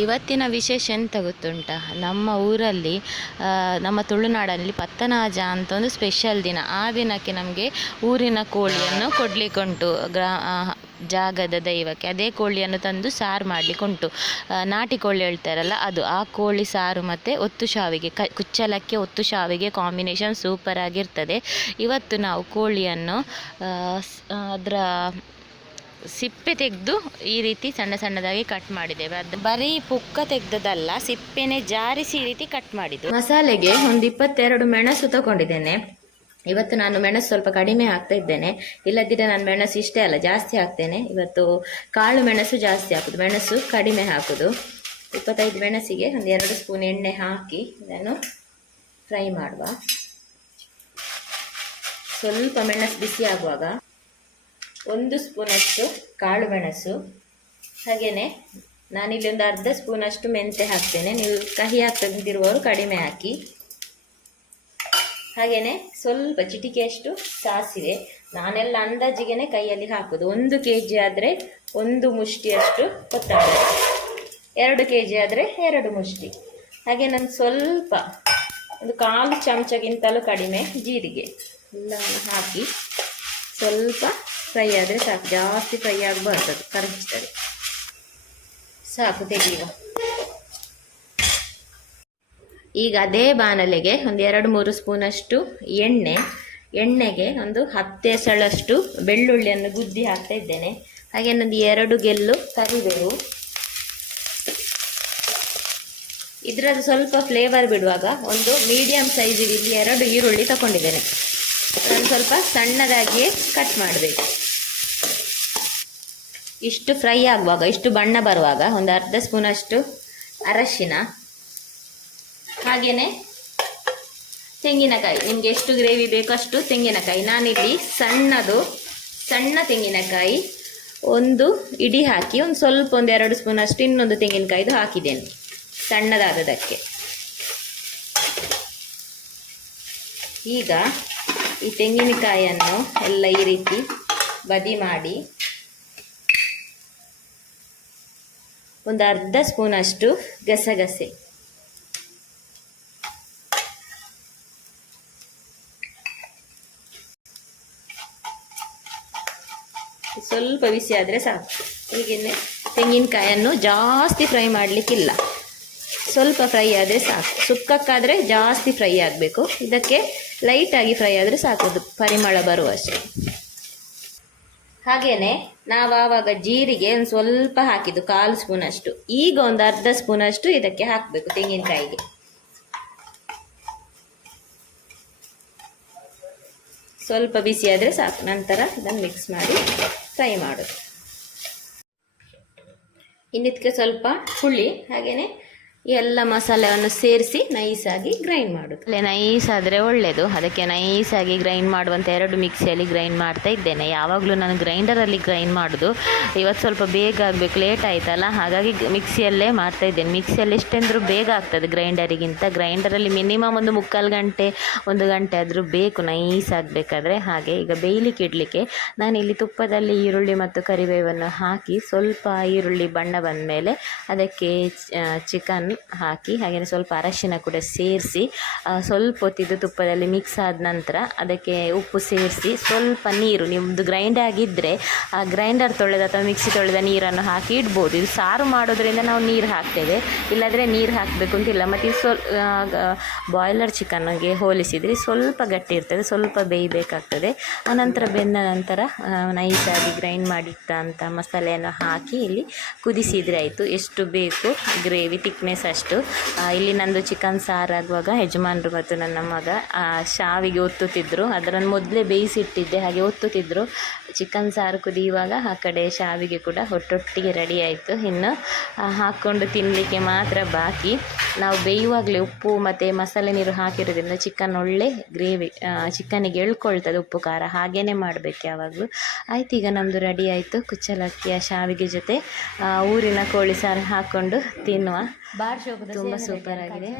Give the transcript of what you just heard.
ಇವತ್ತಿನ ವಿಶೇಷ ಎಂತ ಗೊತ್ತುಂಟ ನಮ್ಮ ಊರಲ್ಲಿ ನಮ್ಮ ತುಳುನಾಡಲ್ಲಿ ಪತ್ತನಾಜ ಅಂತ ಒಂದು ಸ್ಪೆಷಲ್ ದಿನ. ಆ ದಿನಕ್ಕೆ ನಮಗೆ ಊರಿನ ಕೋಳಿಯನ್ನು ಕೊಡಲಿಕ್ಕುಂಟು. ಗ್ರಾ ಜಾಗದ ದೈವಕ್ಕೆ. ಅದೇ ಕೋಳಿಯನ್ನು ತಂದು ಸಾರು ಮಾಡಲಿಕ್ಕುಂಟು. ಉಂಟು ನಾಟಿ ಕೋಳಿ ಹೇಳ್ತಾರಲ್ಲ ಅದು. ಆ ಕೋಳಿ ಸಾರು ಮತ್ತು ಒತ್ತು ಶಾವಿಗೆ, ಕ, ಕುಚ್ಚಲಕ್ಕೆ ಒತ್ತು ಶಾವಿಗೆ ಕಾಂಬಿನೇಷನ್ ಸೂಪರ್ ಆಗಿರ್ತದೆ. ಇವತ್ತು ನಾವು ಕೋಳಿಯನ್ನು ಅದರ ಸಿಪ್ಪೆ ತೆಗೆದು ಈ ರೀತಿ ಸಣ್ಣ ಸಣ್ಣದಾಗಿ ಕಟ್ ಮಾಡಿದ್ದೇವೆ. ಅದು ಬರೀ ಪುಕ್ಕ ತೆಗ್ದದಲ್ಲ ಸಿಪ್ಪೆನೆ ಜಾರಿಸಿ ಈ ರೀತಿ ಕಟ್ ಮಾಡಿದ್ದು. ಮಸಾಲೆಗೆ ಒಂದು ಇಪ್ಪತ್ತೆರಡು ಮೆಣಸು ತಗೊಂಡಿದ್ದೇನೆ. ಇವತ್ತು ನಾನು ಮೆಣಸು ಸ್ವಲ್ಪ ಕಡಿಮೆ ಹಾಕ್ತಾ ಇದ್ದೇನೆ. ಇಲ್ಲದಿದ್ದರೆ ನಾನು ಮೆಣಸು ಇಷ್ಟೇ ಅಲ್ಲ, ಜಾಸ್ತಿ ಹಾಕ್ತೇನೆ. ಇವತ್ತು ಕಾಳು ಮೆಣಸು ಜಾಸ್ತಿ ಹಾಕುದು, ಮೆಣಸು ಕಡಿಮೆ ಹಾಕುದು. ಇಪ್ಪತ್ತೈದು ಮೆಣಸಿಗೆ ಒಂದು ಎರಡು ಸ್ಪೂನ್ ಎಣ್ಣೆ ಹಾಕಿ ಇದನ್ನು ಫ್ರೈ ಮಾಡುವ. ಸ್ವಲ್ಪ ಮೆಣಸು ಬಿಸಿ ಆಗುವಾಗ ಒಂದು ಸ್ಪೂನಷ್ಟು ಕಾಳು ಮೆಣಸು. ಹಾಗೆಯೇ ನಾನಿಲ್ಲಿ ಒಂದು ಅರ್ಧ ಸ್ಪೂನಷ್ಟು ಮೆಂತೆ ಹಾಕ್ತೇನೆ. ನೀವು ಕಹಿ ಹಾಕ್ತಿರುವವರು ಕಡಿಮೆ ಹಾಕಿ. ಹಾಗೆಯೇ ಸ್ವಲ್ಪ ಚಿಟಿಕೆಯಷ್ಟು ಸಾಸಿವೆ. ನಾನೆಲ್ಲ ಅಂದಾಜಿಗೆ ಕೈಯಲ್ಲಿ ಹಾಕೋದು. ಒಂದು ಕೆ ಜಿ ಆದರೆ ಒಂದು ಮುಷ್ಟಿಯಷ್ಟು ಕೊತ್ತಂಬರಿ. ಎರಡು ಕೆ ಜಿ ಆದರೆ ಎರಡು ಮುಷ್ಟಿ. ಹಾಗೆ ನಾನು ಸ್ವಲ್ಪ ಒಂದು ಕಾಲು ಚಮಚಗಿಂತಲೂ ಕಡಿಮೆ ಜೀರಿಗೆ. ಎಲ್ಲ ಹಾಕಿ ಸ್ವಲ್ಪ ಫ್ರೈ ಆದರೆ ಸಾಕು. ಜಾಸ್ತಿ ಫ್ರೈ ಆಗಬಾರ್ದು ಅದು. ಕರಗಿಸ್ತದೆ ಸಾಕು, ತೆಗೆಯುವ. ಈಗ ಅದೇ ಬಾಣಲೆಗೆ ಒಂದು ಎರಡು ಮೂರು ಸ್ಪೂನಷ್ಟು ಎಣ್ಣೆ. ಎಣ್ಣೆಗೆ ಒಂದು ಹತ್ತೆ ಸಳಷ್ಟು ಬೆಳ್ಳುಳ್ಳಿಯನ್ನು ಗುದ್ದಿ ಹಾಕ್ತಾ ಇದ್ದೇನೆ. ಹಾಗೆ ಒಂದು ಎರಡು ಗೆಲ್ಲು ಕರಿಬೇವು. ಇದರದ್ದು ಸ್ವಲ್ಪ ಫ್ಲೇವರ್ ಬಿಡುವಾಗ ಒಂದು ಮೀಡಿಯಂ ಸೈಜಿಗೆ ಇಲ್ಲಿ ಎರಡು ಈರುಳ್ಳಿ ತಗೊಂಡಿದ್ದೇನೆ. ಅದನ್ನು ಸ್ವಲ್ಪ ಸಣ್ಣದಾಗಿಯೇ ಕಟ್ ಮಾಡಬೇಕು. ಇಷ್ಟು ಫ್ರೈ ಆಗುವಾಗ, ಇಷ್ಟು ಬಣ್ಣ ಬರುವಾಗ, ಒಂದು ಅರ್ಧ ಸ್ಪೂನಷ್ಟು ಅರಶಿನ ಹಾಗೆಯೇ ತೆಂಗಿನಕಾಯಿ. ನಿಮಗೆ ಎಷ್ಟು ಗ್ರೇವಿ ಬೇಕೋ ಅಷ್ಟು ತೆಂಗಿನಕಾಯಿ. ನಾನಿಲ್ಲಿ ಸಣ್ಣದು, ಸಣ್ಣ ತೆಂಗಿನಕಾಯಿ, ಒಂದು ಇಡಿ ಹಾಕಿ, ಒಂದು ಸ್ವಲ್ಪ ಒಂದು ಎರಡು ಸ್ಪೂನಷ್ಟು ಇನ್ನೊಂದು ತೆಂಗಿನಕಾಯಿದು ಹಾಕಿದ್ದೇನೆ ಸಣ್ಣದಾದದಕ್ಕೆ. ಈಗ ಈ ತೆಂಗಿನಕಾಯಿಯನ್ನು ಎಲ್ಲ ಈ ರೀತಿ ಬದಿ ಮಾಡಿ ಒಂದು ಅರ್ಧ ಸ್ಪೂನಷ್ಟು ಗಸಗಸೆ. ಸ್ವಲ್ಪ ಬಿಸಿ ಆದರೆ ಸಾಕು. ಈಗಿನ ತೆಂಗಿನಕಾಯನ್ನು ಜಾಸ್ತಿ ಫ್ರೈ ಮಾಡಲಿಕ್ಕಿಲ್ಲ. ಸ್ವಲ್ಪ ಫ್ರೈ ಆದರೆ ಸಾಕು. ಸುಕ್ಕಕ್ಕಾದರೆ ಜಾಸ್ತಿ ಫ್ರೈ ಆಗಬೇಕು. ಇದಕ್ಕೆ ಲೈಟಾಗಿ ಫ್ರೈ ಆದರೆ ಸಾಕು. ಪರಿಮಳ ಬರುವಷ್ಟೇ. ಹಾಗೇನೆ ನಾವು ಆವಾಗ ಜೀರಿಗೆ ಒಂದು ಸ್ವಲ್ಪ ಹಾಕಿದ್ದು, ಕಾಲು ಸ್ಪೂನ್ ಅಷ್ಟು ಈಗ ಒಂದು ಅರ್ಧ ಸ್ಪೂನ್ ಅಷ್ಟು ಇದಕ್ಕೆ ಹಾಕಬೇಕು ತೆಂಗಿನಕಾಯಿಗೆ. ಸ್ವಲ್ಪ ಬಿಸಿ ಆದರೆ ಸಾಕು. ನಂತರ ಇದನ್ನು ಮಿಕ್ಸ್ ಮಾಡಿ ಫ್ರೈ ಮಾಡೋದು. ಇನ್ನಿದಕ್ಕೆ ಸ್ವಲ್ಪ ಹುಳಿ ಹಾಗೆಯೇ ಎಲ್ಲ ಮಸಾಲೆಯನ್ನು ಸೇರಿಸಿ ನೈಸಾಗಿ ಗ್ರೈಂಡ್ ಮಾಡೋದು. ಅಲ್ಲೇ ನೈಸ್ ಆದರೆ ಒಳ್ಳೆಯದು ಅದಕ್ಕೆ ನೈಸಾಗಿ ಗ್ರೈಂಡ್ ಮಾಡುವಂಥ ಎರಡು ಮಿಕ್ಸಿಯಲ್ಲಿ ಗ್ರೈಂಡ್ ಮಾಡ್ತಾ ಇದ್ದೇನೆ. ಯಾವಾಗಲೂ ನಾನು ಗ್ರೈಂಡರಲ್ಲಿ ಗ್ರೈಂಡ್ ಮಾಡೋದು. ಇವತ್ತು ಸ್ವಲ್ಪ ಬೇಗ ಆಗಬೇಕು ಲೇಟ್ ಆಯ್ತಲ್ಲ? ಹಾಗಾಗಿ ಮಿಕ್ಸಿಯಲ್ಲೇ ಮಾಡ್ತಾ ಇದ್ದೇನೆ. ಮಿಕ್ಸಿಯಲ್ಲಿ ಎಷ್ಟೆಂದರೂ ಬೇಗ ಆಗ್ತದೆ ಗ್ರೈಂಡರಿಗಿಂತ ಗ್ರೈಂಡರಲ್ಲಿ ಮಿನಿಮಮ್ ಒಂದು ಮುಕ್ಕಾಲು ಗಂಟೆ, ಒಂದು ಗಂಟೆ ಆದರೂ ಬೇಕು ನೈಸ್ ಆಗಬೇಕಾದ್ರೆ. ಹಾಗೆ ಈಗ ಬೇಯಲಿಕ್ಕೆ ಇಡಲಿಕ್ಕೆ ನಾನಿಲ್ಲಿ ತುಪ್ಪದಲ್ಲಿ ಈರುಳ್ಳಿ ಮತ್ತು ಕರಿಬೇವನ್ನು ಹಾಕಿ ಸ್ವಲ್ಪ ಈರುಳ್ಳಿ ಬಣ್ಣ ಬಂದ ಮೇಲೆ ಅದಕ್ಕೆ ಚಿಕನ್ ಹಾಕಿ ಹಾಗೆಯೇ ಸ್ವಲ್ಪ ಅರಶಿನ ಕೂಡ ಸೇರಿಸಿ ಸ್ವಲ್ಪ ಹೊತ್ತಿದ್ದು ತುಪ್ಪದಲ್ಲಿ ಮಿಕ್ಸ್ ಆದ ನಂತರ ಅದಕ್ಕೆ ಉಪ್ಪು ಸೇರಿಸಿ ಸ್ವಲ್ಪ ನೀರು ನಿಮ್ಮದು ಗ್ರೈಂಡ್ ಆಗಿದ್ದರೆ ಆ ಗ್ರೈಂಡರ್ ತೊಳೆದ ಅಥವಾ ಮಿಕ್ಸಿ ತೊಳೆದ ನೀರನ್ನು ಹಾಕಿ ಇಡ್ಬೋದು. ಇದು ಸಾರು ಮಾಡೋದ್ರಿಂದ ನಾವು ನೀರು ಹಾಕ್ತೇವೆ. ಇಲ್ಲಾದರೆ ನೀರು ಹಾಕಬೇಕು ಅಂತಿಲ್ಲ ಮತ್ತು ಇದು ಸ್ವಲ್ಪ ಬಾಯ್ಲರ್ ಚಿಕನ್ಗೆ ಹೋಲಿಸಿದರೆ ಸ್ವಲ್ಪ ಗಟ್ಟಿ ಇರ್ತದೆ, ಸ್ವಲ್ಪ ಬೇಯಬೇಕಾಗ್ತದೆ. ಆನಂತರ ಬೆಂದ ನಂತರ ನೈಸಾಗಿ ಗ್ರೈಂಡ್ ಮಾಡಿಟ್ಟಂಥ ಮಸಾಲೆಯನ್ನು ಹಾಕಿ ಇಲ್ಲಿ ಕುದಿಸಿದರೆ ಆಯಿತು. ಎಷ್ಟು ಬೇಕು, ಗ್ರೇವಿ ತಿಕ್ನೆಸ್ ಅಷ್ಟು ಇಲ್ಲಿ ನಂದು ಚಿಕನ್ ಸಾರಾಗುವಾಗ ಯಜಮಾನರು ಮತ್ತು ನನ್ನ ಮಗ ಶಾವಿಗೆ ಒತ್ತುತ್ತಿದ್ದರು ಅದರನ್ನು ಮೊದಲೇ ಬೇಯಿಸಿಟ್ಟಿದ್ದೆ, ಹಾಗೆ ಒತ್ತುತ್ತಿದ್ದರು ಚಿಕನ್ ಸಾರು ಕುದಿಯುವಾಗ ಆ ಕಡೆ ಶಾವಿಗೆ ಕೂಡ ಒಟ್ಟೊಟ್ಟಿಗೆ ರೆಡಿ ಆಯಿತು. ಇನ್ನು ಹಾಕ್ಕೊಂಡು ತಿನ್ನಲಿಕ್ಕೆ ಮಾತ್ರ ಬಾಕಿ. ನಾವು ಬೇಯುವಾಗಲೇ ಉಪ್ಪು ಮತ್ತು ಮಸಾಲೆ ನೀರು ಹಾಕಿರೋದ್ರಿಂದ ಚಿಕನ್ ಒಳ್ಳೆ ಗ್ರೇವಿ ಚಿಕನಿಗೆ ಎಳ್ಕೊಳ್ತದೆ ಉಪ್ಪು ಖಾರ ಹಾಗೇ ಮಾಡಬೇಕು ಯಾವಾಗಲೂ. ಆಯ್ತು ಈಗ ನಮ್ಮದು ರೆಡಿ ಆಯಿತು. ಕುಚ್ಚಲಕ್ಕಿಯ ಶಾವಿಗೆ ಜೊತೆ ಊರಿನ ಕೋಳಿ ಸಾರು ಹಾಕ್ಕೊಂಡು ತಿನ್ನುವ. ತುಂಬ ಸೂಪರ್ ಆಗಿದೆ.